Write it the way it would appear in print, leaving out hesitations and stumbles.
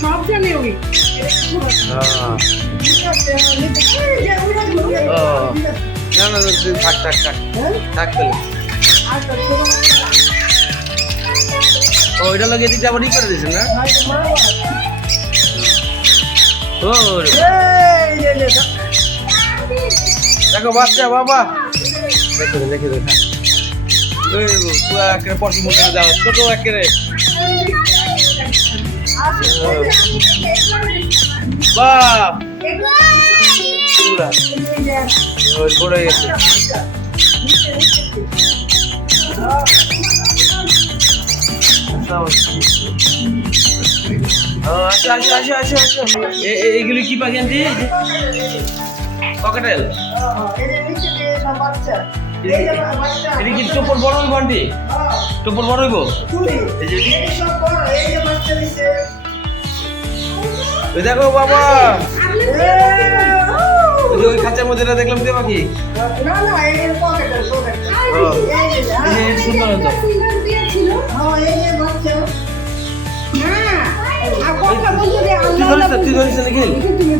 সব জানে ওই না না থাক থাক থাক থাক তাহলে ওইটা লাগিয়ে দিতে আবার ই করে দিয়েছেন না ও দেখো বাচ্চা বাবা দেখো দেখে দেখো ওই পুরা একেবারে পশু মুখে যাও ছোট একেবারে বাহ পুরা ওই বড় হয়ে গেছে এগুলি কি পাখি আনছি ককাটেল এটা কি টোপর বড় হইব আন্টি টোপর বড় হইব দেখো বাবা ওই খাঁচার মধ্যে দেখলাম কে পাখি সুন্দর হতো তুই ধরিস নাকি তুমি